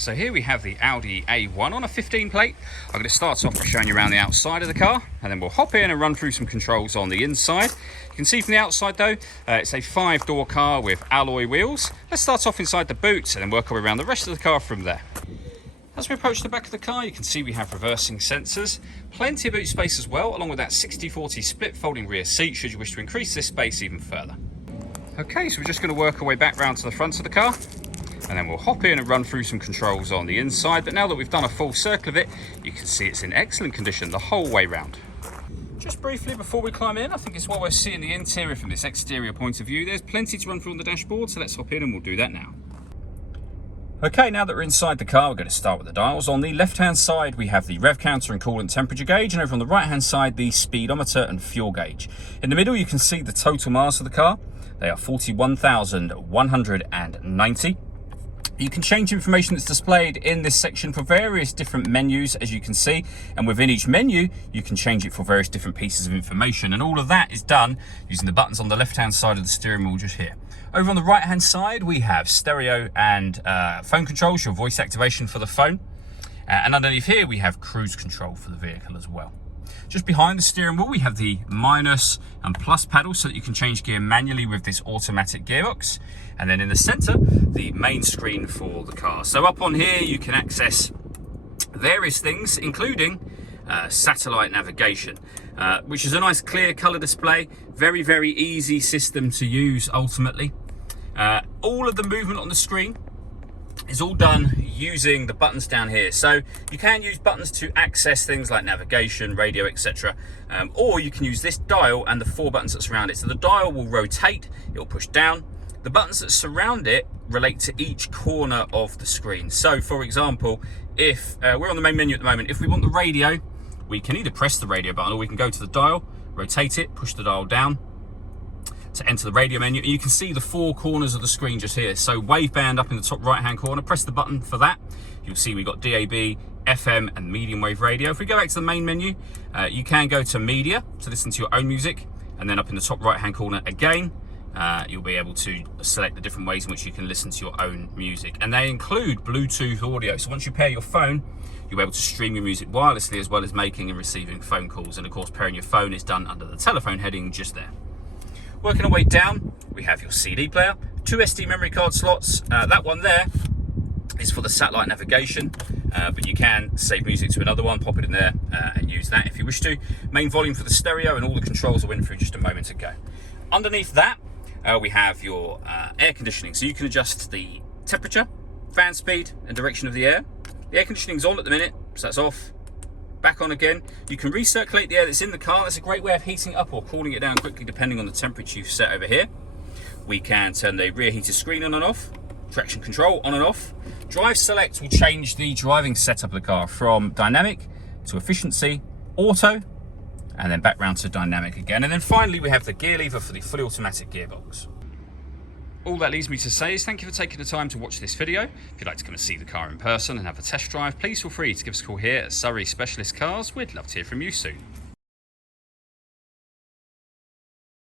So here we have the Audi A1 on a 15 plate. I'm going to start off by showing you around the outside of the car, and then we'll hop in and run through some controls on the inside. You can see from the outside though, it's a 5-door car with alloy wheels. Let's start off inside the boot and then work our way around the rest of the car from there. As we approach the back of the car, you can see we have reversing sensors, plenty of boot space as well, along with that 60/40 split folding rear seat should you wish to increase this space even further. Okay, so we're just going to work our way back round to the front of the car, and then we'll hop in and run through some controls on the inside. But now that we've done a full circle of it, you can see it's in excellent condition the whole way round. Just briefly before we climb in, I think it's what we're seeing the interior from this exterior point of view. There's plenty to run through on the dashboard, so let's hop in and we'll do that now. Okay, now that we're inside the car, we're going to start with the dials. On the left-hand side, we have the rev counter and coolant temperature gauge, and over on the right-hand side, the speedometer and fuel gauge. In the middle, you can see the total miles of the car. They are 41,190. You can change information that's displayed in this section for various different menus, as you can see, and within each menu you can change it for various different pieces of information, and all of that is done using the buttons on the left hand side of the steering wheel just here. Over on the right hand side we have stereo and phone controls, your voice activation for the phone, and underneath here we have cruise control for the vehicle as well. Just behind the steering wheel, we have the minus and plus pedals so that you can change gear manually with this automatic gearbox. And then in the center, the main screen for the car. So up on here, you can access various things, including satellite navigation, which is a nice clear color display. Very, very easy system to use ultimately. All of the movement on the screen is all done using the buttons down here. So you can use buttons to access things like navigation, radio, etc. Or you can use this dial and the 4 buttons that surround it. So the dial will rotate, it will push down. The buttons that surround it relate to each corner of the screen. So for example, if we're on the main menu at the moment, if we want the radio, we can either press the radio button or we can go to the dial, rotate it, push the dial down to enter the radio menu. You can see the 4 corners of the screen just here. So wave band up in the top right hand corner, press the button for that. You'll see we've got DAB, FM and medium wave radio. If we go back to the main menu, you can go to media to listen to your own music, and then up in the top right hand corner again, you'll be able to select the different ways in which you can listen to your own music, and they include Bluetooth audio. So once you pair your phone, you'll be able to stream your music wirelessly, as well as making and receiving phone calls. And of course, pairing your phone is done under the telephone heading just there. Working our way down, we have your CD player, 2 SD memory card slots. That one there is for the satellite navigation, but you can save music to another one, pop it in there and use that if you wish to. Main volume for the stereo, and all the controls I went through just a moment ago. Underneath that, we have your air conditioning, so you can adjust the temperature, fan speed and direction of the air. The air conditioning is on at the minute, so that's off. Back on again. You can recirculate the air that's in the car. That's a great way of heating up or cooling it down quickly depending on the temperature you've set over here. We can turn the rear heater screen on and off, traction control on and off. Drive select will change the driving setup of the car from dynamic to efficiency, auto, and then back round to dynamic again. And then finally we have the gear lever for the fully automatic gearbox. All that leaves me to say is thank you for taking the time to watch this video. If you'd like to come and see the car in person and have a test drive, please feel free to give us a call here at Surrey Specialist Cars. We'd love to hear from you soon.